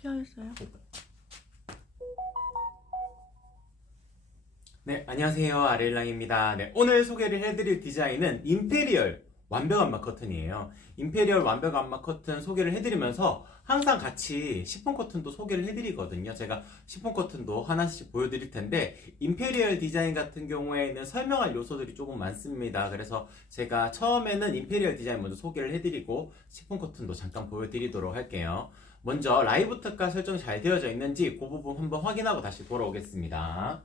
시작했어요. 네, 안녕하세요. 아레일랑입니다. 네, 오늘 소개를 해드릴 디자인은 임페리얼 완벽 암막 커튼이에요. 임페리얼 완벽 암막 커튼 소개를 해드리면서 항상 같이 시폰 커튼도 소개를 해드리거든요. 제가 시폰 커튼도 하나씩 보여드릴 텐데 임페리얼 디자인 같은 경우에는 설명할 요소들이 조금 많습니다. 그래서 제가 처음에는 임페리얼 디자인 먼저 소개를 해드리고 시폰 커튼도 잠깐 보여드리도록 할게요. 먼저 라이브 특가 설정이 잘 되어져 있는지 그 부분 한번 확인하고 다시 돌아오겠습니다.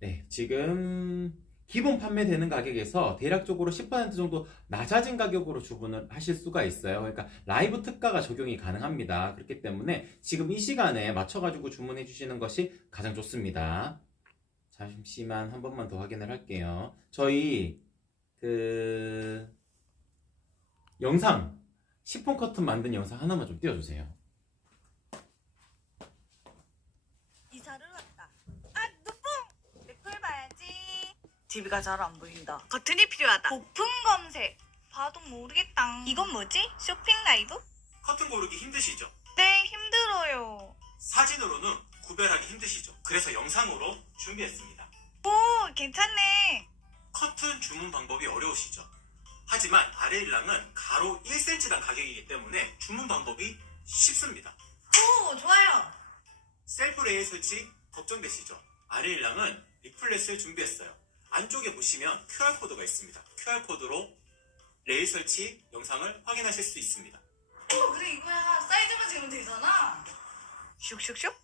네, 지금 기본 판매되는 가격에서 대략적으로 10% 정도 낮아진 가격으로 주문을 하실 수가 있어요. 그러니까 라이브 특가가 적용이 가능합니다. 그렇기 때문에 지금 이 시간에 맞춰가지고 주문해 주시는 것이 가장 좋습니다. 잠시만 한 번만 더 확인을 할게요. 저희 영상 시폰 커튼 만든 영상 하나만 좀 띄워주세요. 이사를 왔다. 아, 누풍! 댓글 봐야지. TV가 잘 안 보인다. 커튼이 필요하다. 부품 검색. 봐도 모르겠다. 이건 뭐지? 쇼핑 라이브? 커튼 고르기 힘드시죠? 네, 힘들어요. 사진으로는 구별하기 힘드시죠? 그래서 영상으로 준비했습니다. 오, 괜찮네. 커튼 주문 방법이 어려우시죠? 하지만 아레일랑은 가로 1cm당 가격이기 때문에 주문 방법이 쉽습니다. 오, 좋아요. 셀프 레일 설치 걱정되시죠? 아레일랑은 리플렛을 준비했어요. 안쪽에 보시면 QR코드가 있습니다. QR코드로 레일 설치 영상을 확인하실 수 있습니다. 오, 그래 이거야. 사이즈만 재면 되잖아. 슉슉슉.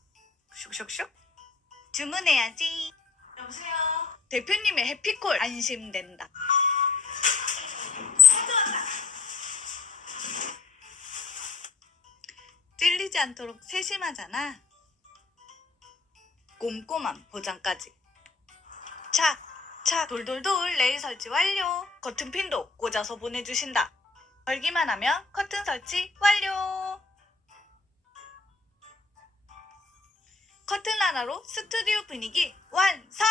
슉슉슉. 주문해야지. 여보세요. 대표님의 해피콜 안심된다. 가져왔다. 찔리지 않도록 세심하잖아. 꼼꼼한 보장까지. 착 돌돌돌 레일 설치 완료. 커튼 핀도 꽂아서 보내주신다. 걸기만 하면 커튼 설치 완료. 커튼 하나로 스튜디오 분위기 완성.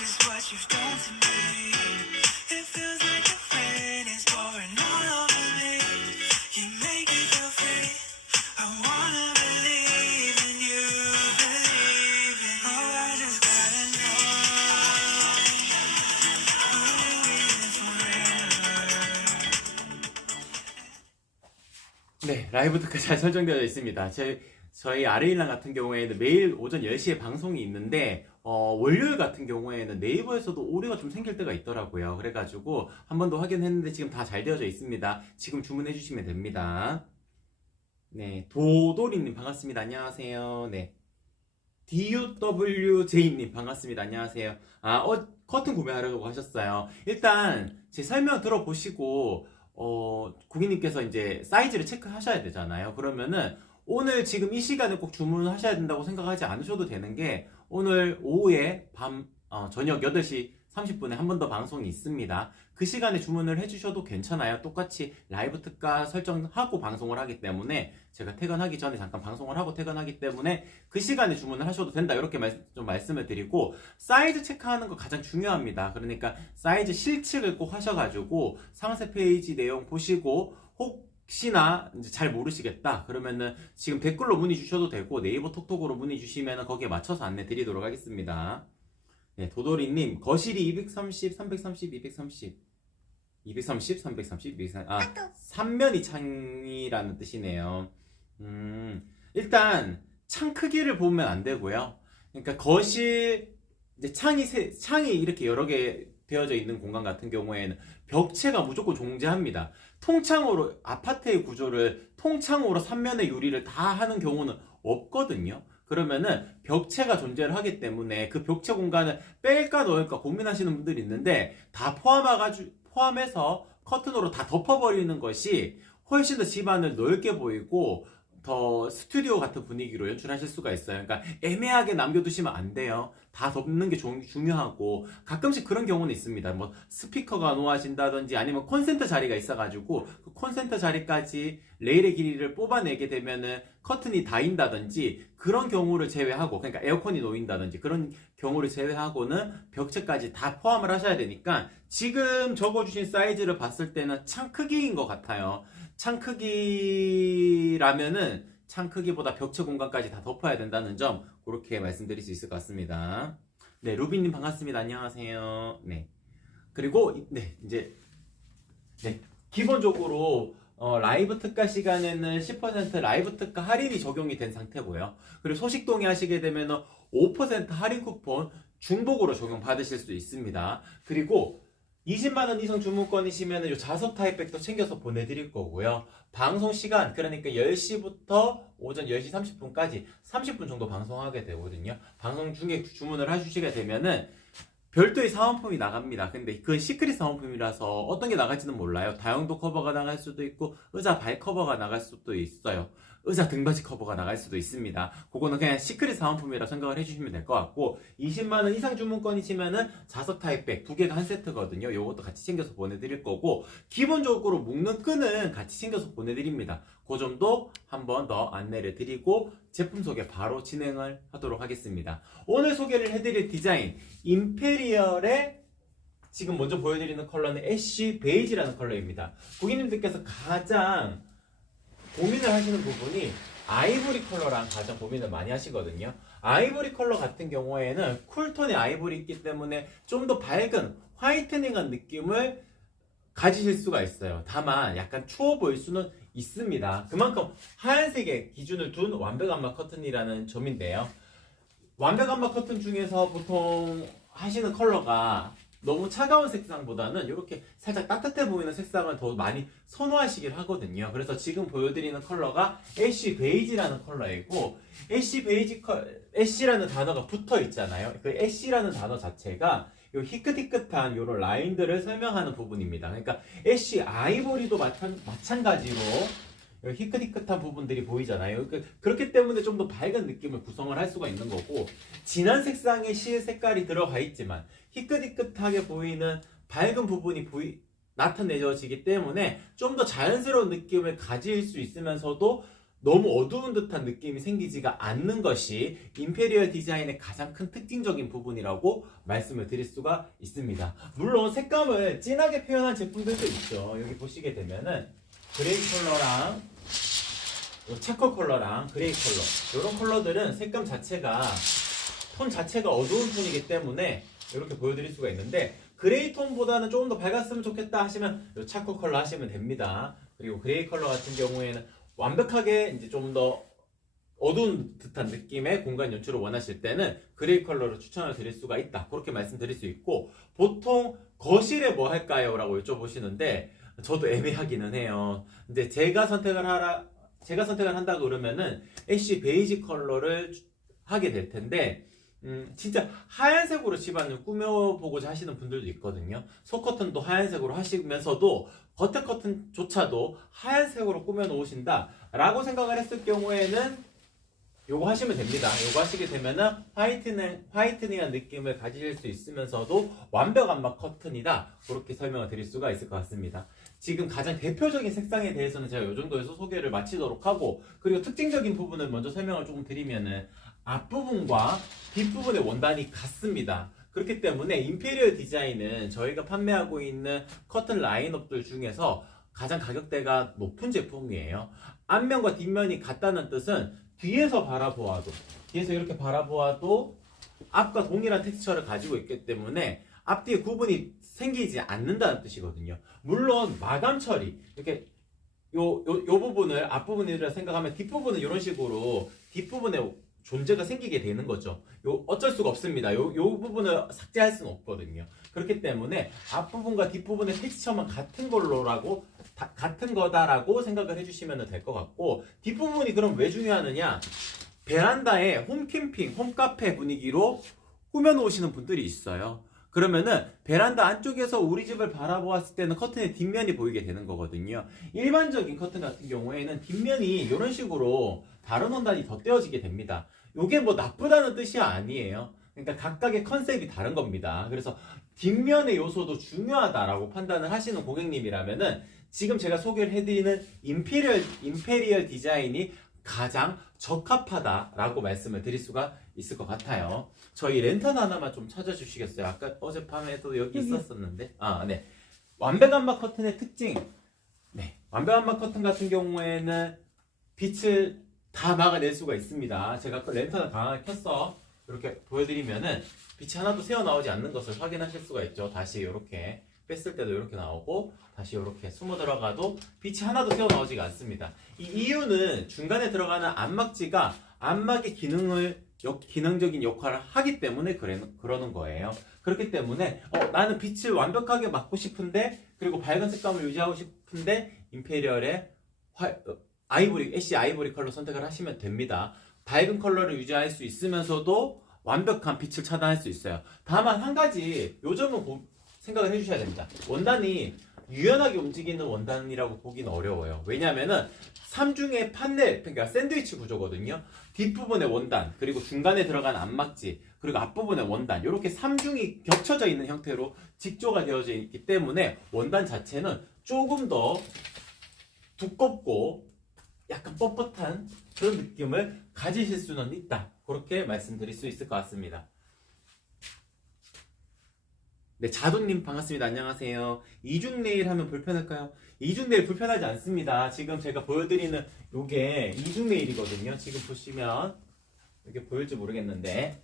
Is what you've done to me. It feels like a rain is pouring all over me. You make me feel free. I wanna believe in you, believe in you. Oh, I just gotta know. Will we live forever? 네, 라이브 특가 잘 설정되어 있습니다. 저희 아레일랑 같은 경우에는 매일 오전 10시에 방송이 있는데 월요일 같은 경우에는 네이버에서도 오류가 좀 생길 때가 있더라고요. 그래가지고 한 번 더 확인했는데 지금 다 잘 되어져 있습니다. 지금 주문해 주시면 됩니다. 네, 도도리님 반갑습니다. 안녕하세요. 네, DUWJ님 반갑습니다. 안녕하세요. 커튼 구매하려고 하셨어요. 일단 제 설명 들어보시고 고객님께서 이제 사이즈를 체크하셔야 되잖아요. 그러면은 오늘 지금 이 시간에 꼭 주문하셔야 된다고 생각하지 않으셔도 되는 게 오늘 오후에 저녁 8시 30분에 한 번 더 방송이 있습니다. 그 시간에 주문을 해주셔도 괜찮아요. 똑같이 라이브 특가 설정하고 방송을 하기 때문에 제가 퇴근하기 전에 잠깐 방송을 하고 퇴근하기 때문에 그 시간에 주문을 하셔도 된다. 이렇게 좀 말씀을 드리고 사이즈 체크하는 거 가장 중요합니다. 그러니까 사이즈 실측을 꼭 하셔가지고 상세 페이지 내용 보시고 혹시나 이제 잘 모르시겠다 그러면은 지금 댓글로 문의 주셔도 되고 네이버 톡톡으로 문의 주시면 거기에 맞춰서 안내 드리도록 하겠습니다. 네, 도도리님 거실이 230, 330, 230 230, 330, 230 3면이 창이라는 뜻이네요. 일단 창 크기를 보면 안 되고요. 그러니까 거실 이제 창이 이렇게 여러 개 되어져 있는 공간 같은 경우에는 벽체가 무조건 존재합니다. 통창으로 아파트의 구조를 통창으로 3면의 유리를 다 하는 경우는 없거든요. 그러면은 벽체가 존재를 하기 때문에 그 벽체 공간을 뺄까 넣을까 고민하시는 분들이 있는데 다 포함해서 커튼으로 다 덮어버리는 것이 훨씬 더 집안을 넓게 보이고 더 스튜디오 같은 분위기로 연출하실 수가 있어요. 그러니까 애매하게 남겨두시면 안 돼요. 다 덮는 게 중요하고 가끔씩 그런 경우는 있습니다. 뭐 스피커가 놓아진다든지 아니면 콘센트 자리가 있어가지고 그 콘센트 자리까지 레일의 길이를 뽑아내게 되면은 커튼이 닿인다든지 그런 경우를 제외하고 그러니까 에어컨이 놓인다든지 그런 경우를 제외하고는 벽체까지 다 포함을 하셔야 되니까 지금 적어주신 사이즈를 봤을 때는 창 크기인 것 같아요. 창 크기라면은 창 크기보다 벽체 공간까지 다 덮어야 된다는 점 그렇게 말씀드릴 수 있을 것 같습니다. 네, 루비님 반갑습니다. 안녕하세요. 네. 그리고 이제 기본적으로 라이브 특가 시간에는 10% 라이브 특가 할인이 적용이 된 상태고요. 그리고 소식 동의하시게 되면 5% 할인 쿠폰 중복으로 적용 받으실 수 있습니다. 그리고 20만원 이상 주문권이시면 이 자석 타입백도 챙겨서 보내드릴 거고요. 방송 시간, 그러니까 10시부터 오전 10시 30분까지 30분 정도 방송하게 되거든요. 방송 중에 주문을 해주시게 되면은 별도의 사은품이 나갑니다. 근데 그건 시크릿 사은품이라서 어떤 게 나갈지는 몰라요. 다용도 커버가 나갈 수도 있고, 의자 발 커버가 나갈 수도 있어요. 의자 등받이 커버가 나갈 수도 있습니다. 그거는 그냥 시크릿 사은품이라 생각을 해주시면 될 것 같고 20만원 이상 주문권이시면은 자석 타입백 2개가 한 세트거든요. 요것도 같이 챙겨서 보내드릴 거고 기본적으로 묶는 끈은 같이 챙겨서 보내드립니다. 그 점도 한 번 더 안내를 드리고 제품 소개 바로 진행을 하도록 하겠습니다. 오늘 소개를 해드릴 디자인 임페리얼의 지금 먼저 보여드리는 컬러는 애쉬 베이지라는 컬러입니다. 고객님들께서 가장 고민을 하시는 부분이 아이보리 컬러랑 가장 고민을 많이 하시거든요. 아이보리 컬러 같은 경우에는 쿨톤의 아이보리 있기 때문에 좀 더 밝은 화이트닝한 느낌을 가지실 수가 있어요. 다만 약간 추워 보일 수는 있습니다. 그만큼 하얀색에 기준을 둔 완벽안마 커튼이라는 점인데요. 완벽안마 커튼 중에서 보통 하시는 컬러가 너무 차가운 색상보다는 이렇게 살짝 따뜻해 보이는 색상을 더 많이 선호하시길 하거든요. 그래서 지금 보여드리는 컬러가 애쉬 베이지라는 컬러이고 애쉬라는 단어가 붙어 있잖아요. 그 애쉬라는 단어 자체가 요 희끗희끗한 요런 라인들을 설명하는 부분입니다. 그러니까 애쉬 아이보리도 마찬가지로 희끗희끗한 부분들이 보이잖아요. 그렇기 때문에 좀 더 밝은 느낌을 구성을 할 수가 있는 거고 진한 색상의 실 색깔이 들어가 있지만 희끗희끗하게 보이는 밝은 부분이 나타내져지기 때문에 좀 더 자연스러운 느낌을 가질 수 있으면서도 너무 어두운 듯한 느낌이 생기지가 않는 것이 임페리얼 디자인의 가장 큰 특징적인 부분이라고 말씀을 드릴 수가 있습니다. 물론 색감을 진하게 표현한 제품들도 있죠. 여기 보시게 되면은 그레이 컬러랑 차커 컬러랑 그레이 컬러 이런 컬러들은 색감 자체가 톤 자체가 어두운 톤이기 때문에 이렇게 보여드릴 수가 있는데 그레이 톤보다는 조금 더 밝았으면 좋겠다 하시면 이 차커 컬러 하시면 됩니다. 그리고 그레이 컬러 같은 경우에는 완벽하게 이제 좀 더 어두운 듯한 느낌의 공간 연출을 원하실 때는 그레이 컬러를 추천을 드릴 수가 있다. 그렇게 말씀드릴 수 있고 보통 거실에 뭐 할까요? 라고 여쭤보시는데 저도 애매하기는 해요. 근데 제가 선택을 한다 그러면은 애쉬 베이지 컬러를 하게 될 텐데 진짜 하얀색으로 집안을 꾸며보고자 하시는 분들도 있거든요. 속커튼도 하얀색으로 하시면서도 겉에 커튼조차도 하얀색으로 꾸며 놓으신다 라고 생각을 했을 경우에는 요거 하시면 됩니다. 요거 하시게 되면은 화이트닝한 느낌을 가지실 수 있으면서도 완벽안마 커튼이다 그렇게 설명을 드릴 수가 있을 것 같습니다. 지금 가장 대표적인 색상에 대해서는 제가 요 정도에서 소개를 마치도록 하고 그리고 특징적인 부분을 먼저 설명을 조금 드리면은 앞부분과 뒷부분의 원단이 같습니다. 그렇기 때문에 임페리얼 디자인은 저희가 판매하고 있는 커튼 라인업들 중에서 가장 가격대가 높은 제품이에요. 앞면과 뒷면이 같다는 뜻은 뒤에서 이렇게 바라보아도 앞과 동일한 텍스처를 가지고 있기 때문에 앞뒤에 구분이 생기지 않는다는 뜻이거든요. 물론 마감 처리 이렇게 요 부분을 앞부분이라 생각하면 뒷부분은 이런 식으로 뒷부분에 존재가 생기게 되는 거죠. 어쩔 수가 없습니다. 요 부분을 삭제할 수는 없거든요. 그렇기 때문에 앞부분과 뒷부분의 텍스처만 같은 거다라고 생각을 해주시면 될 것 같고, 뒷부분이 그럼 왜 중요하느냐? 베란다에 홈캠핑, 홈카페 분위기로 꾸며놓으시는 분들이 있어요. 그러면은 베란다 안쪽에서 우리 집을 바라보았을 때는 커튼의 뒷면이 보이게 되는 거거든요. 일반적인 커튼 같은 경우에는 뒷면이 이런 식으로 다른 원단이 덧대어지게 됩니다. 이게 뭐 나쁘다는 뜻이 아니에요. 그러니까 각각의 컨셉이 다른 겁니다. 그래서 뒷면의 요소도 중요하다라고 판단을 하시는 고객님이라면은 지금 제가 소개를 해드리는 임페리얼 디자인이 가장 적합하다라고 말씀을 드릴 수가 있을 것 같아요. 저희 랜턴 하나만 좀 찾아주시겠어요? 아까 어젯밤에도 여기 있었었는데. 네. 완배감막 커튼의 특징. 네. 완배감막 커튼 같은 경우에는 빛을 다 막아낼 수가 있습니다. 제가 그 랜턴을 강하게 켜서 이렇게 보여드리면은 빛이 하나도 새어나오지 않는 것을 확인하실 수가 있죠. 다시 이렇게 뺐을 때도 이렇게 나오고, 다시 이렇게 숨어 들어가도 빛이 하나도 새어나오지가 않습니다. 이 이유는 중간에 들어가는 안막지가 안막의 기능적인 역할을 하기 때문에 그러는 거예요. 그렇기 때문에 나는 빛을 완벽하게 막고 싶은데, 그리고 밝은 색감을 유지하고 싶은데 임페리얼의 애쉬 아이보리 컬러 선택을 하시면 됩니다. 밝은 컬러를 유지할 수 있으면서도 완벽한 빛을 차단할 수 있어요. 다만 한 가지 요점은 생각을 해주셔야 됩니다. 원단이 유연하게 움직이는 원단이라고 보기는 어려워요. 왜냐하면은 3중의 판넬, 그러니까 샌드위치 구조거든요. 뒷부분에 원단, 그리고 중간에 들어간 안막지, 그리고 앞부분에 원단, 이렇게 3중이 겹쳐져 있는 형태로 직조가 되어져 있기 때문에 원단 자체는 조금 더 두껍고 약간 뻣뻣한 그런 느낌을 가지실 수는 있다. 그렇게 말씀드릴 수 있을 것 같습니다. 네, 자두님 반갑습니다. 안녕하세요. 이중 네일 하면 불편할까요? 이중 네일 불편하지 않습니다. 지금 제가 보여드리는 요게 이중 네일이거든요. 지금 보시면 이게 보일지 모르겠는데,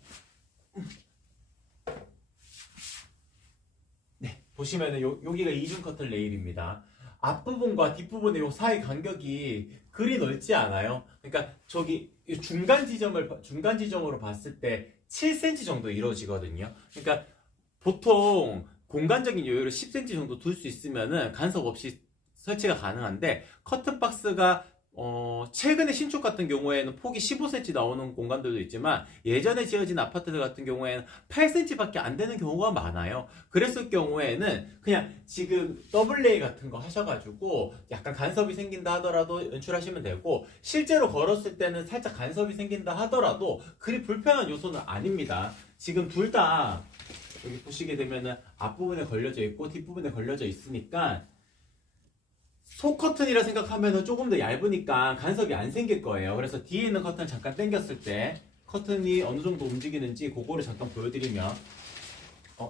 네, 보시면은 여기가 이중 커튼 네일입니다. 앞부분과 뒷부분의 요 사이 간격이 그리 넓지 않아요. 그러니까 저기 중간 지점으로 봤을 때 7cm 정도 이루어지거든요. 그러니까 보통 공간적인 여유를 10cm 정도 둘 수 있으면은 간섭 없이 설치가 가능한데, 커튼 박스가 최근에 신축 같은 경우에는 폭이 15cm 나오는 공간들도 있지만, 예전에 지어진 아파트들 같은 경우에는 8cm밖에 안 되는 경우가 많아요. 그랬을 경우에는 그냥 지금 더블레이 같은 거 하셔가지고 약간 간섭이 생긴다 하더라도 연출하시면 되고, 실제로 걸었을 때는 살짝 간섭이 생긴다 하더라도 그리 불편한 요소는 아닙니다. 지금 둘 다 여기 보시게 되면은 앞부분에 걸려져 있고 뒷부분에 걸려져 있으니까 속 커튼이라 생각하면은 조금 더 얇으니까 간섭이 안 생길 거예요. 그래서 뒤에 있는 커튼 잠깐 당겼을 때 커튼이 어느 정도 움직이는지 그거를 잠깐 보여드리면,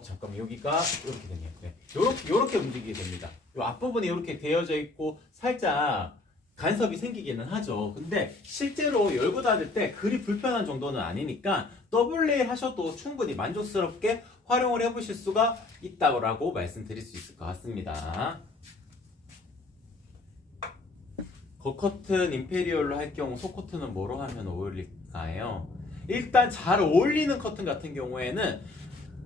잠깐만, 여기가 이렇게 되네요. 네. 요렇게 움직이게 됩니다. 요 앞부분이 이렇게 되어져 있고 살짝 간섭이 생기기는 하죠. 근데 실제로 열고 닫을 때 그리 불편한 정도는 아니니까 더블레이 하셔도 충분히 만족스럽게 활용을 해보실 수가 있다고 말씀드릴 수 있을 것 같습니다. 겉커튼 임페리얼로 할 경우 속커튼은 뭐로 하면 어울릴까요? 일단 잘 어울리는 커튼 같은 경우에는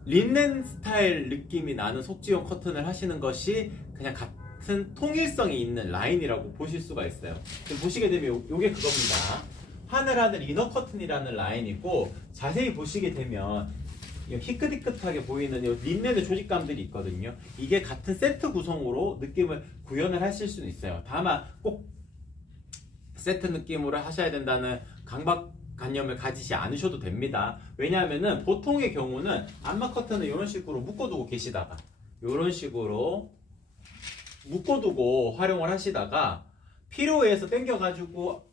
린넨 스타일 느낌이 나는 속지용 커튼을 하시는 것이 그냥 같은 통일성이 있는 라인이라고 보실 수가 있어요. 지금 보시게 되면 요게 그겁니다. 하늘 이너 커튼이라는 라인이고, 자세히 보시게 되면 희끗희끗하게 보이는 린넨의 조직감들이 있거든요. 이게 같은 세트 구성으로 느낌을 구현을 하실 수는 있어요. 다만 꼭 세트 느낌으로 하셔야 된다는 강박관념을 가지지 않으셔도 됩니다. 왜냐하면은 보통의 경우는 안막 커튼을 이런 식으로 묶어두고 계시다가 이런 식으로 묶어두고 활용을 하시다가 필요에 의해서 당겨가지고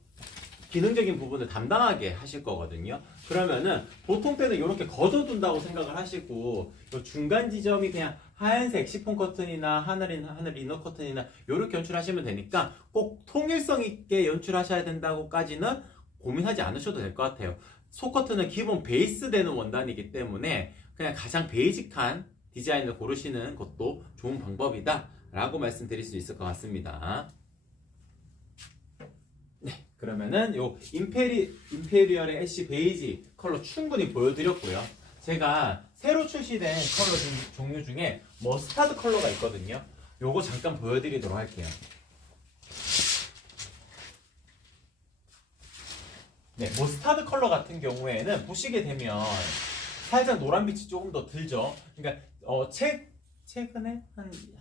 기능적인 부분을 담당하게 하실 거거든요. 그러면은 보통 때는 이렇게 거둬둔다고 생각을 하시고, 중간 지점이 그냥 하얀색 시폰 커튼이나 하늘 이너 커튼이나 이렇게 연출하시면 되니까 꼭 통일성 있게 연출하셔야 된다고까지는 고민하지 않으셔도 될 것 같아요. 속 커튼은 기본 베이스 되는 원단이기 때문에 그냥 가장 베이직한 디자인을 고르시는 것도 좋은 방법이다 라고 말씀드릴 수 있을 것 같습니다. 그러면은 요 임페리얼의 애쉬 베이지 컬러 충분히 보여드렸고요. 제가 새로 출시된 컬러 종류 중에 머스타드 컬러가 있거든요. 요거 잠깐 보여드리도록 할게요. 네, 머스타드 컬러 같은 경우에는 보시게 되면 살짝 노란빛이 조금 더 들죠. 그러니까 최근에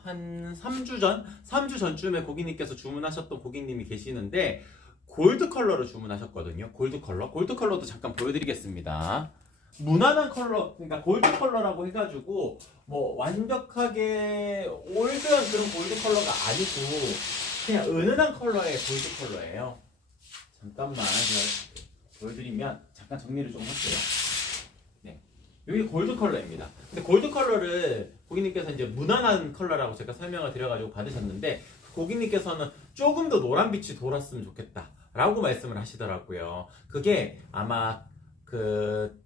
한 3주 전쯤에 고객님께서 주문하셨던 고객님이 계시는데 골드 컬러를 주문하셨거든요. 골드 컬러도 잠깐 보여드리겠습니다. 무난한 컬러, 그러니까 골드 컬러라고 해가지고 뭐 완벽하게 올드한 그런 골드 컬러가 아니고 그냥 은은한 컬러의 골드 컬러예요. 잠깐만 제가 보여드리면 잠깐 정리를 좀 할게요. 네, 여기 골드 컬러입니다. 근데 골드 컬러를 고객님께서 이제 무난한 컬러라고 제가 설명을 드려가지고 받으셨는데 고객님께서는 조금 더 노란빛이 돌았으면 좋겠다 라고 말씀을 하시더라고요. 그게 아마 그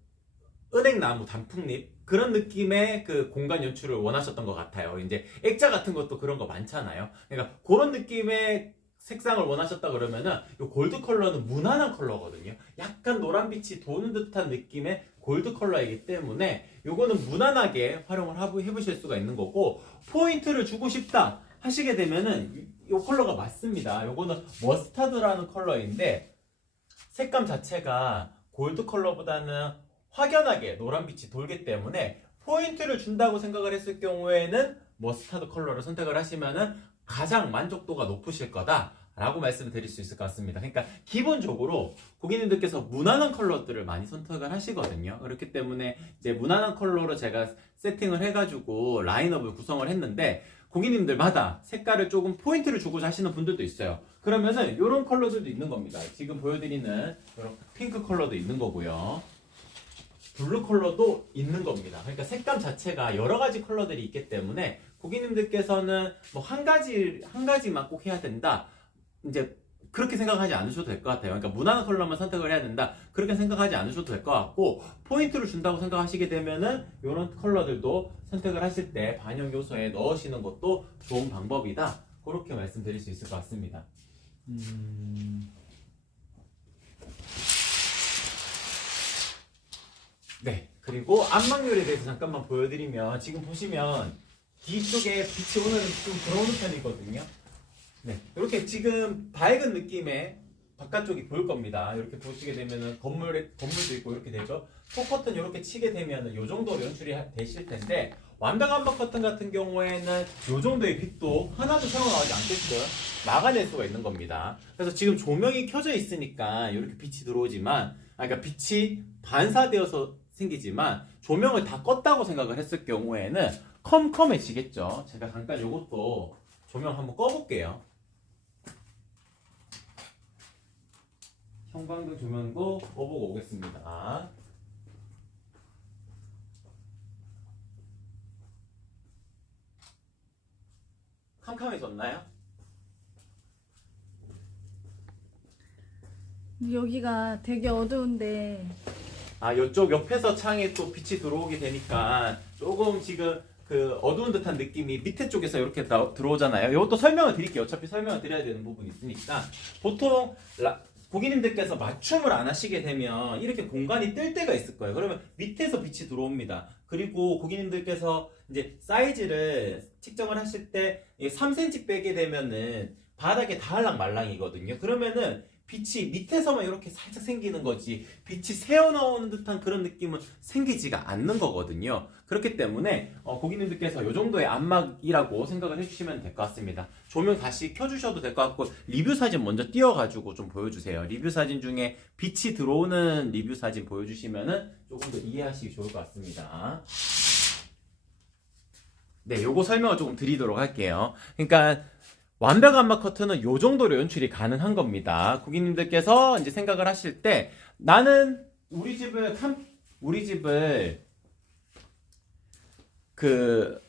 은행나무 단풍잎 그런 느낌의 그 공간 연출을 원하셨던 것 같아요. 이제 액자 같은 것도 그런 거 많잖아요. 그러니까 그런 느낌의 색상을 원하셨다 그러면은 이 골드 컬러는 무난한 컬러거든요. 약간 노란빛이 도는 듯한 느낌의 골드 컬러이기 때문에 요거는 무난하게 활용을 해보실 수가 있는 거고, 포인트를 주고 싶다 하시게 되면은 이 컬러가 맞습니다. 요거는 머스타드라는 컬러인데 색감 자체가 골드 컬러보다는 확연하게 노란빛이 돌기 때문에 포인트를 준다고 생각을 했을 경우에는 머스타드 컬러를 선택을 하시면은 가장 만족도가 높으실 거다라고 말씀을 드릴 수 있을 것 같습니다. 그러니까 기본적으로 고객님들께서 무난한 컬러들을 많이 선택을 하시거든요. 그렇기 때문에 이제 무난한 컬러로 제가 세팅을 해가지고 라인업을 구성을 했는데 고객님들마다 색깔을 조금 포인트를 주고자 하시는 분들도 있어요. 그러면은 이런 컬러들도 있는 겁니다. 지금 보여드리는 이런 핑크 컬러도 있는 거고요. 블루 컬러도 있는 겁니다. 그러니까 색감 자체가 여러 가지 컬러들이 있기 때문에 고객님들께서는 뭐 한 가지만 꼭 해야 된다. 이제 그렇게 생각하지 않으셔도 될 것 같아요. 그러니까 무난한 컬러만 선택을 해야 된다. 그렇게 생각하지 않으셔도 될 것 같고, 포인트를 준다고 생각하시게 되면은 이런 컬러들도 선택을 하실 때 반영 요소에 넣으시는 것도 좋은 방법이다. 그렇게 말씀드릴 수 있을 것 같습니다. 네, 그리고 안막률에 대해서 잠깐만 보여드리면 지금 보시면 뒤쪽에 빛이 오늘 좀 들어오는 편이거든요. 네, 이렇게 지금 밝은 느낌의 바깥쪽이 보일 겁니다. 이렇게 보시게 되면은 건물도 있고 이렇게 되죠. 톡커튼 이렇게 치게 되면은 이 정도로 연출이 되실 텐데, 완벽한 커튼 같은 경우에는 이 정도의 빛도 하나도 새어나오지 않게끔 막아낼 수가 있는 겁니다. 그래서 지금 조명이 켜져 있으니까 이렇게 빛이 들어오지만, 그러니까 빛이 반사되어서 생기지만 조명을 다 껐다고 생각을 했을 경우에는 컴컴해지겠죠. 제가 잠깐 이것도 조명 한번 꺼볼게요. 형광등 조명도 꺼보고 오겠습니다. 캄캄해졌나요? 여기가 되게 어두운데 이쪽 옆에서 창에 또 빛이 들어오게 되니까 조금 지금 그 어두운 듯한 느낌이 밑에 쪽에서 이렇게 들어오잖아요. 이것도 설명을 드릴게요. 어차피 설명을 드려야 되는 부분이 있으니까. 보통 고객님들께서 맞춤을 안 하시게 되면 이렇게 공간이 뜰 때가 있을 거예요. 그러면 밑에서 빛이 들어옵니다. 그리고 고객님들께서 이제 사이즈를 측정을 하실 때 3cm 빼게 되면은 바닥에 닿을랑 말랑이거든요. 그러면은 빛이 밑에서만 이렇게 살짝 생기는 거지 빛이 새어나오는 듯한 그런 느낌은 생기지가 않는 거거든요. 그렇기 때문에 고객님들께서 이 정도의 안막이라고 생각을 해주시면 될 것 같습니다. 조명 다시 켜주셔도 될 것 같고, 리뷰 사진 먼저 띄워가지고 좀 보여주세요. 리뷰 사진 중에 빛이 들어오는 리뷰 사진 보여주시면은 조금 더 이해하시기 좋을 것 같습니다. 네, 요거 설명을 조금 드리도록 할게요. 그러니까 완벽한 안막 커튼은 요 정도로 연출이 가능한 겁니다. 고객님들께서 이제 생각을 하실 때 나는 우리 집을 그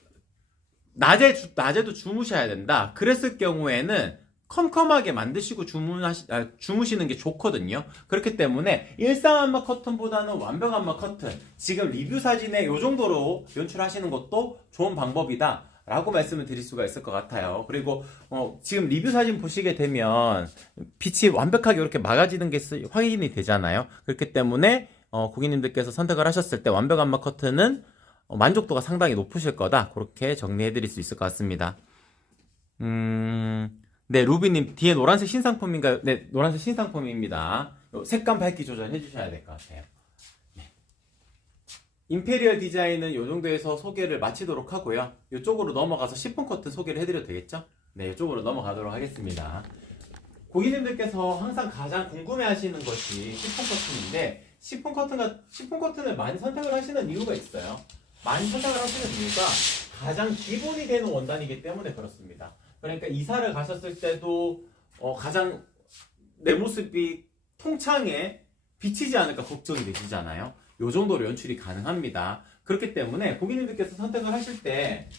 낮에도 주무셔야 된다. 그랬을 경우에는 컴컴하게 만드시고 주무시는 게 좋거든요. 그렇기 때문에 일상 안막 커튼보다는 완벽 안막 커튼, 지금 리뷰 사진에 요 정도로 연출하시는 것도 좋은 방법이다 라고 말씀을 드릴 수가 있을 것 같아요. 그리고 지금 리뷰 사진 보시게 되면 빛이 완벽하게 이렇게 막아지는 게 확인이 되잖아요. 그렇기 때문에 고객님들께서 선택을 하셨을 때 완벽 안막 커튼은 만족도가 상당히 높으실 거다. 그렇게 정리해 드릴 수 있을 것 같습니다. 네, 루비님, 뒤에 노란색 신상품인가요? 네, 노란색 신상품입니다. 색감 밝기 조절해 주셔야 될 것 같아요. 네. 임페리얼 디자인은 이 정도에서 소개를 마치도록 하고요. 이쪽으로 넘어가서 시폰 커튼 소개를 해드려도 되겠죠? 네, 이쪽으로 넘어가도록 하겠습니다. 고객님들께서 항상 가장 궁금해 하시는 것이 시폰 커튼인데, 시폰 커튼을 많이 선택을 하시는 이유가 있어요. 많이 선택을 하시는 이유가 가장 기본이 되는 원단이기 때문에 그렇습니다. 그러니까 이사를 가셨을 때도 가장 내 모습이 통창에 비치지 않을까 걱정이 되시잖아요. 요 정도로 연출이 가능합니다. 그렇기 때문에 고객님들께서 선택을 하실 때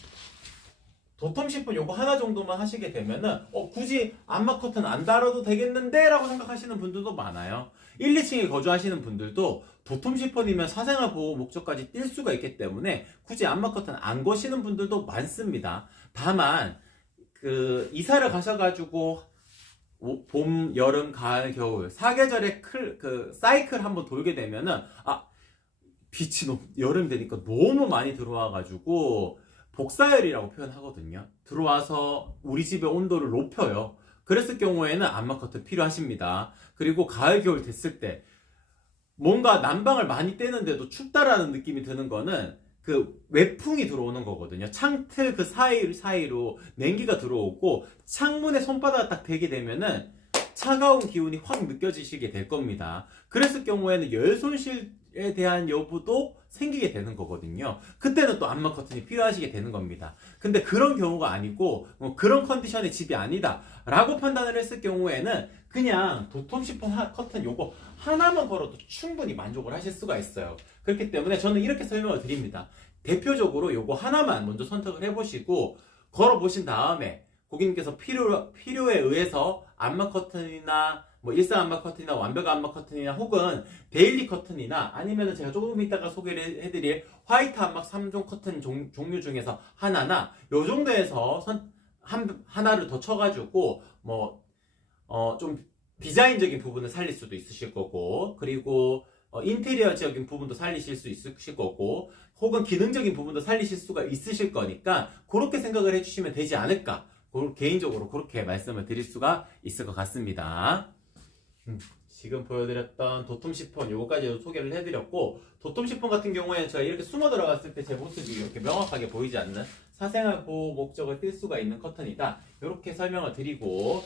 도톰 시폰 요거 하나 정도만 하시게 되면은 굳이 암막 커튼 안 달아도 되겠는데 라고 생각하시는 분들도 많아요. 1, 2층에 거주하시는 분들도 도톰 시폰이면 사생활 보호 목적까지 뛸 수가 있기 때문에 굳이 암막 커튼 안 거시는 분들도 많습니다. 다만 이사를 가셔가지고 봄, 여름, 가을, 겨울 4계절의 사이클 한번 돌게 되면은 빛이 여름 되니까 너무 많이 들어와가지고 복사열이라고 표현하거든요. 들어와서 우리 집의 온도를 높여요. 그랬을 경우에는 암막 커튼 필요하십니다. 그리고 가을, 겨울 됐을 때 뭔가 난방을 많이 떼는데도 춥다라는 느낌이 드는 거는 외풍이 들어오는 거거든요. 창틀 사이로 냉기가 들어오고 창문에 손바닥을 딱 대게 되면은 차가운 기운이 확 느껴지시게 될 겁니다. 그랬을 경우에는 열 손실에 대한 여부도 생기게 되는 거거든요. 그때는 또 암막 커튼이 필요하시게 되는 겁니다. 근데 그런 경우가 아니고 그런 컨디션의 집이 아니다 라고 판단을 했을 경우에는 그냥 도톰 시폰 커튼 요거 하나만 걸어도 충분히 만족을 하실 수가 있어요. 그렇기 때문에 저는 이렇게 설명을 드립니다. 대표적으로 요거 하나만 먼저 선택을 해보시고 걸어보신 다음에 고객님께서 필요에 의해서 암막 커튼이나 일상 암막 커튼이나 완벽 암막 커튼이나 혹은 데일리 커튼이나 아니면 제가 조금 이따가 소개를 해드릴 화이트 암막 3종 커튼 종류 중에서 하나나 요 정도에서 하나를 더 쳐가지고 좀 디자인적인 부분을 살릴 수도 있으실 거고, 그리고 인테리어적인 부분도 살리실 수 있으실 거고, 혹은 기능적인 부분도 살리실 수가 있으실 거니까 그렇게 생각을 해주시면 되지 않을까, 개인적으로 그렇게 말씀을 드릴 수가 있을 것 같습니다. 지금 보여드렸던 도톰 시폰 요거까지 소개를 해드렸고, 도톰 시폰 같은 경우에는 제가 이렇게 숨어 들어갔을 때 제 모습이 이렇게 명확하게 보이지 않는 사생활 보호 목적을 띌 수가 있는 커튼이다, 이렇게 설명을 드리고,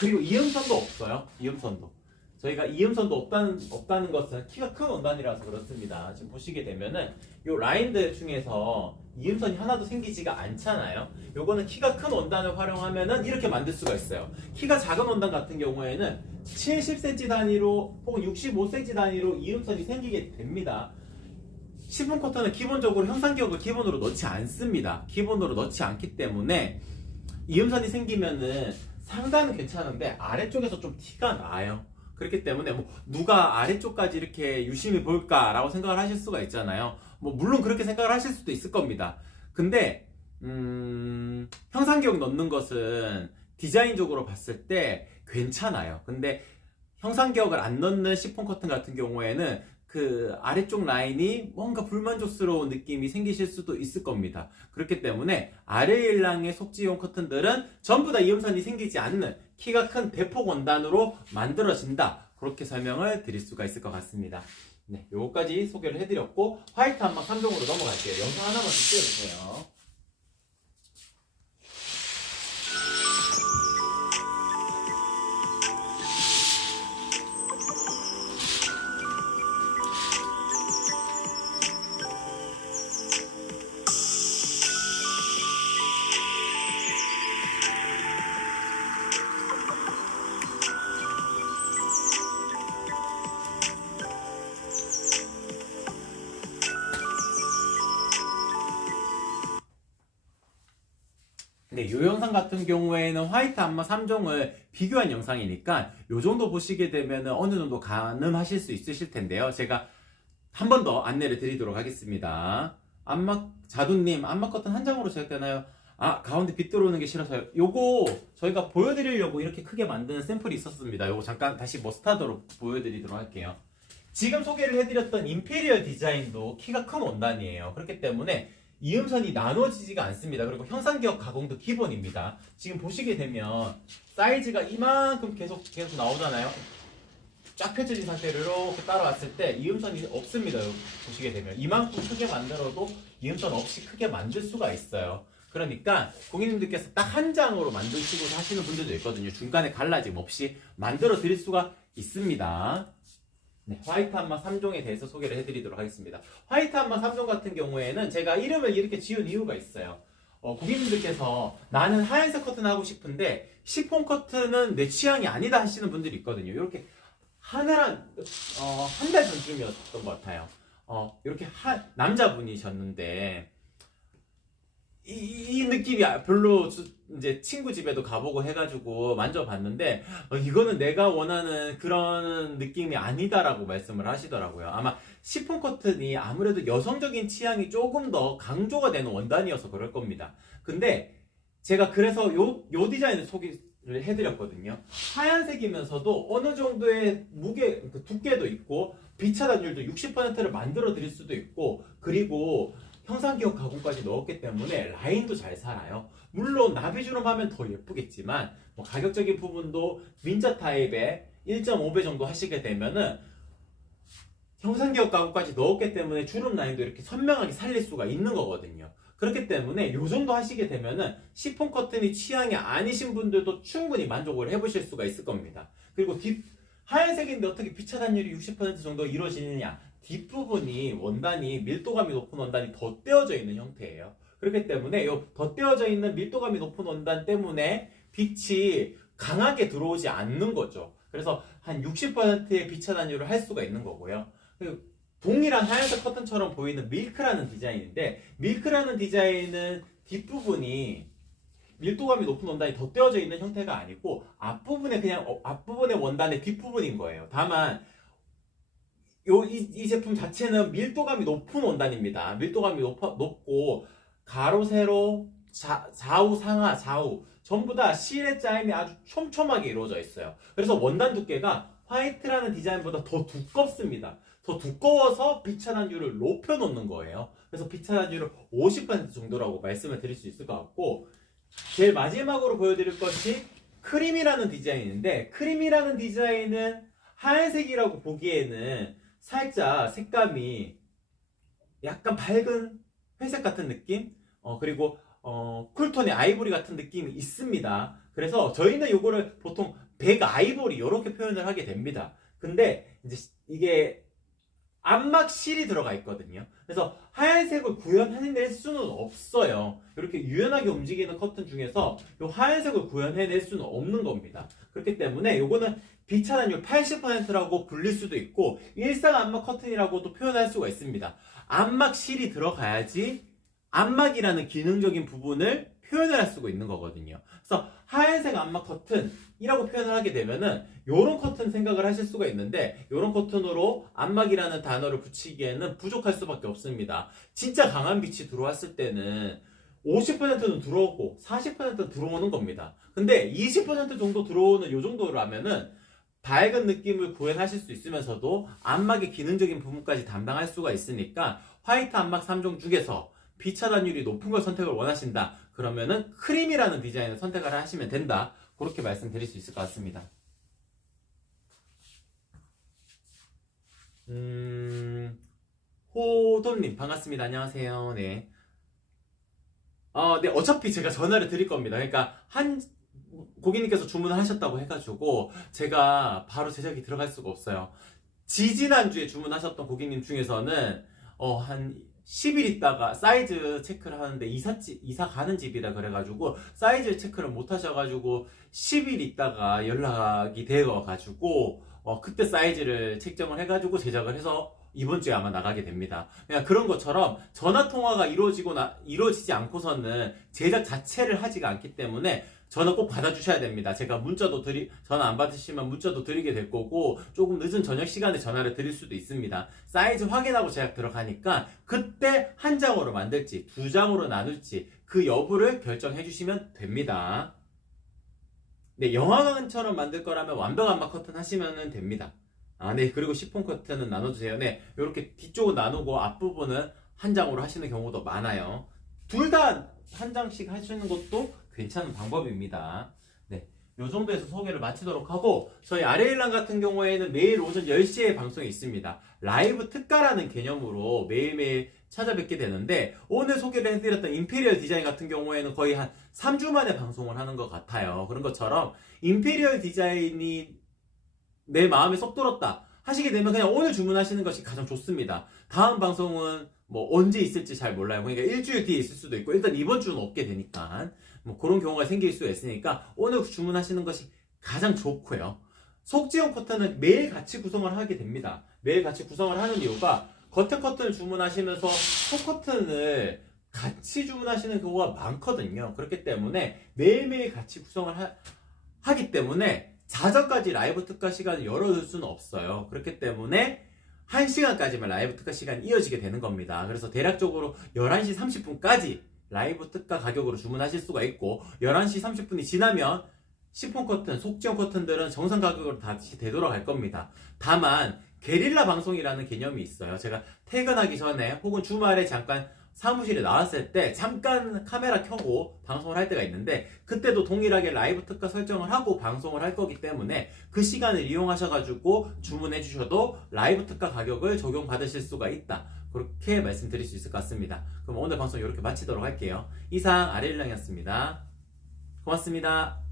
그리고 이음선도 없어요. 이음선도 저희가 이음선도 없다는 것은 키가 큰 원단이라서 그렇습니다. 지금 보시게 되면은 요 라인들 중에서 이음선이 하나도 생기지가 않잖아요. 요거는 키가 큰 원단을 활용하면은 이렇게 만들 수가 있어요. 키가 작은 원단 같은 경우에는 70cm 단위로 혹은 65cm 단위로 이음선이 생기게 됩니다. 시폰 커튼은 기본적으로 형상기억을 기본으로 넣지 않습니다. 기본으로 넣지 않기 때문에 이음선이 생기면은 상단은 괜찮은데 아래쪽에서 좀 티가 나요. 그렇기 때문에 누가 아래쪽까지 이렇게 유심히 볼까라고 생각을 하실 수가 있잖아요. 물론 그렇게 생각을 하실 수도 있을 겁니다. 근데 형상기억 넣는 것은 디자인적으로 봤을 때 괜찮아요. 근데 형상기억을 안 넣는 시폰 커튼 같은 경우에는 아래쪽 라인이 뭔가 불만족스러운 느낌이 생기실 수도 있을 겁니다. 그렇기 때문에 아래 일랑의 속지용 커튼들은 전부 다 이음선이 생기지 않는 키가 큰 대폭 원단으로 만들어진다, 그렇게 설명을 드릴 수가 있을 것 같습니다. 네, 요거까지 소개를 해드렸고, 화이트 암막 3종으로 넘어갈게요. 영상 하나만 더 찍어주세요. 네, 이 영상 같은 경우에는 화이트 암막 3종을 비교한 영상이니까 요 정도 보시게 되면 어느 정도 가늠하실 수 있으실 텐데요. 제가 한 번 더 안내를 드리도록 하겠습니다. 자두님, 암막 커튼 한 장으로 제가 되나요? 가운데 빛 들어오는 게 싫어서요. 요거 저희가 보여드리려고 이렇게 크게 만드는 샘플이 있었습니다. 요거 잠깐 다시 머스타드로 보여드리도록 할게요. 지금 소개를 해드렸던 임페리얼 디자인도 키가 큰 원단이에요. 그렇기 때문에 이음선이 나눠지지가 않습니다. 그리고 형상기억 가공도 기본입니다. 지금 보시게 되면 사이즈가 이만큼 계속 나오잖아요. 쫙 펼쳐진 상태로 이렇게 따라왔을 때 이음선이 없습니다. 여기 보시게 되면 이만큼 크게 만들어도 이음선 없이 크게 만들 수가 있어요. 그러니까 고객님들께서 딱 한 장으로 만드시고 하시는 분들도 있거든요. 중간에 갈라짐 없이 만들어 드릴 수가 있습니다. 네, 화이트 한마 3종에 대해서 소개를 해드리도록 하겠습니다. 화이트 한마 3종 같은 경우에는 제가 이름을 이렇게 지은 이유가 있어요. 고객님들께서 나는 하얀색 커튼 하고 싶은데 시폰 커튼은 내 취향이 아니다 하시는 분들이 있거든요. 이렇게 한 달 전쯤이었던 것 같아요. 이렇게 남자분이셨는데 이 느낌이 별로 이제 친구 집에도 가보고 해가지고 만져봤는데 이거는 내가 원하는 그런 느낌이 아니다라고 말씀을 하시더라고요. 아마 시폰 커튼이 아무래도 여성적인 취향이 조금 더 강조가 되는 원단이어서 그럴 겁니다. 근데 제가 그래서 요 디자인을 소개를 해드렸거든요. 하얀색이면서도 어느 정도의 두께도 있고 비차단율도 60%를 만들어 드릴 수도 있고, 그리고 형상기억 가공까지 넣었기 때문에 라인도 잘 살아요. 물론 나비주름 하면 더 예쁘겠지만 가격적인 부분도 민자 타입의 1.5배 정도 하시게 되면은 형상기억 가공까지 넣었기 때문에 주름 라인도 이렇게 선명하게 살릴 수가 있는 거거든요. 그렇기 때문에 요 정도 하시게 되면은 시폰 커튼이 취향이 아니신 분들도 충분히 만족을 해보실 수가 있을 겁니다. 그리고 하얀색인데 어떻게 비차단율이 60% 정도 이루어지느냐? 뒷부분이 원단이 밀도감이 높은 원단이 덧대어져 있는 형태예요. 그렇기 때문에 이 덧대어져 있는 밀도감이 높은 원단 때문에 빛이 강하게 들어오지 않는 거죠. 그래서 한 60%의 비차단율을 할 수가 있는 거고요. 동일한 하얀색 커튼처럼 보이는 밀크라는 디자인인데, 밀크라는 디자인은 뒷부분이 밀도감이 높은 원단이 덧대어져 있는 형태가 아니고 앞부분에 앞부분의 원단의 뒷부분인 거예요. 다만 이 제품 자체는 밀도감이 높은 원단입니다. 밀도감이 높고 가로 세로 좌우 상하 좌우 전부 다 실의 짜임이 아주 촘촘하게 이루어져 있어요. 그래서 원단 두께가 화이트라는 디자인보다 더 두껍습니다. 더 두꺼워서 비차단율을 높여 놓는 거예요. 그래서 비차단율을 50% 정도라고 말씀을 드릴 수 있을 것 같고, 제일 마지막으로 보여드릴 것이 크림이라는 디자인인데, 크림이라는 디자인은 하얀색이라고 보기에는 살짝 색감이 약간 밝은 회색 같은 느낌? 그리고 쿨톤의 아이보리 같은 느낌이 있습니다. 그래서 저희는 요거를 보통 백 아이보리 이렇게 표현을 하게 됩니다. 근데 이제 이게 암막실이 들어가 있거든요. 그래서 하얀색을 구현해낼 수는 없어요. 이렇게 유연하게 움직이는 커튼 중에서 이 하얀색을 구현해낼 수는 없는 겁니다. 그렇기 때문에 요거는 비차단율 80%라고 불릴 수도 있고 일상 암막 커튼이라고도 표현할 수가 있습니다. 암막실이 들어가야지 암막이라는 기능적인 부분을 표현을 할 수가 있는 거거든요. 그래서 하얀색 암막 커튼이라고 표현을 하게 되면은 요런 커튼 생각을 하실 수가 있는데, 요런 커튼으로 암막이라는 단어를 붙이기에는 부족할 수밖에 없습니다. 진짜 강한 빛이 들어왔을 때는 50%는 들어오고 40%는 들어오는 겁니다. 근데 20% 정도 들어오는 요 정도라면은 밝은 느낌을 구현하실 수 있으면서도 암막의 기능적인 부분까지 담당할 수가 있으니까 화이트 암막 3종 중에서 비차단율이 높은 걸 선택을 원하신다 그러면은 크림이라는 디자인을 선택을 하시면 된다, 그렇게 말씀드릴 수 있을 것 같습니다. 호돈님 반갑습니다. 안녕하세요. 네. 네, 어차피 제가 전화를 드릴 겁니다. 그러니까 고객님께서 주문을 하셨다고 해가지고 제가 바로 제작이 들어갈 수가 없어요. 지지난주에 주문하셨던 고객님 중에서는 한 10일 있다가 사이즈 체크를 하는데 이사 가는 집이라 그래가지고 사이즈 체크를 못 하셔가지고 10일 있다가 연락이 되어가지고 그때 사이즈를 책정을 해가지고 제작을 해서 이번 주에 아마 나가게 됩니다. 그냥 그런 것처럼 전화 통화가 이루어지지 않고서는 제작 자체를 하지가 않기 때문에 전화 꼭 받아주셔야 됩니다. 제가 전화 안 받으시면 문자도 드리게 될 거고, 조금 늦은 저녁 시간에 전화를 드릴 수도 있습니다. 사이즈 확인하고 제작 들어가니까 그때 한 장으로 만들지 두 장으로 나눌지 그 여부를 결정해 주시면 됩니다. 네, 영화관처럼 만들 거라면 완벽 암막 커튼 하시면 됩니다. 네. 그리고 시폰 커튼은 나눠주세요. 네. 이렇게 뒤쪽은 나누고 앞부분은 한 장으로 하시는 경우도 많아요. 둘 다 한 장씩 하시는 것도 괜찮은 방법입니다. 네. 요 정도에서 소개를 마치도록 하고, 저희 아레일랑 같은 경우에는 매일 오전 10시에 방송이 있습니다. 라이브 특가라는 개념으로 매일매일 찾아뵙게 되는데, 오늘 소개를 해드렸던 임페리얼 디자인 같은 경우에는 거의 한 3주 만에 방송을 하는 것 같아요. 그런 것처럼 임페리얼 디자인이 내 마음에 쏙 들었다 하시게 되면 그냥 오늘 주문하시는 것이 가장 좋습니다. 다음 방송은 뭐 언제 있을지 잘 몰라요. 그러니까 일주일 뒤에 있을 수도 있고, 일단 이번 주는 없게 되니까 뭐 그런 경우가 생길 수 있으니까 오늘 주문하시는 것이 가장 좋고요. 속지형 커튼은 매일 같이 구성을 하게 됩니다. 매일 같이 구성을 하는 이유가, 겉에 커튼을 주문하시면서 속 커튼을 같이 주문하시는 경우가 많거든요. 그렇기 때문에 매일매일 같이 구성을 하기 때문에 자정까지 라이브 특가 시간을 열어둘 수는 없어요. 그렇기 때문에 1시간까지만 라이브 특가 시간이 이어지게 되는 겁니다. 그래서 대략적으로 11시 30분까지 라이브 특가 가격으로 주문하실 수가 있고, 11시 30분이 지나면 시폰 커튼, 속지형 커튼들은 정상 가격으로 다시 되돌아갈 겁니다. 다만 게릴라 방송이라는 개념이 있어요. 제가 퇴근하기 전에 혹은 주말에 잠깐 사무실에 나왔을 때 잠깐 카메라 켜고 방송을 할 때가 있는데, 그때도 동일하게 라이브 특가 설정을 하고 방송을 할 거기 때문에 그 시간을 이용하셔가지고 주문해 주셔도 라이브 특가 가격을 적용받으실 수가 있다, 그렇게 말씀드릴 수 있을 것 같습니다. 그럼 오늘 방송 이렇게 마치도록 할게요. 이상 아레일랑이었습니다. 고맙습니다.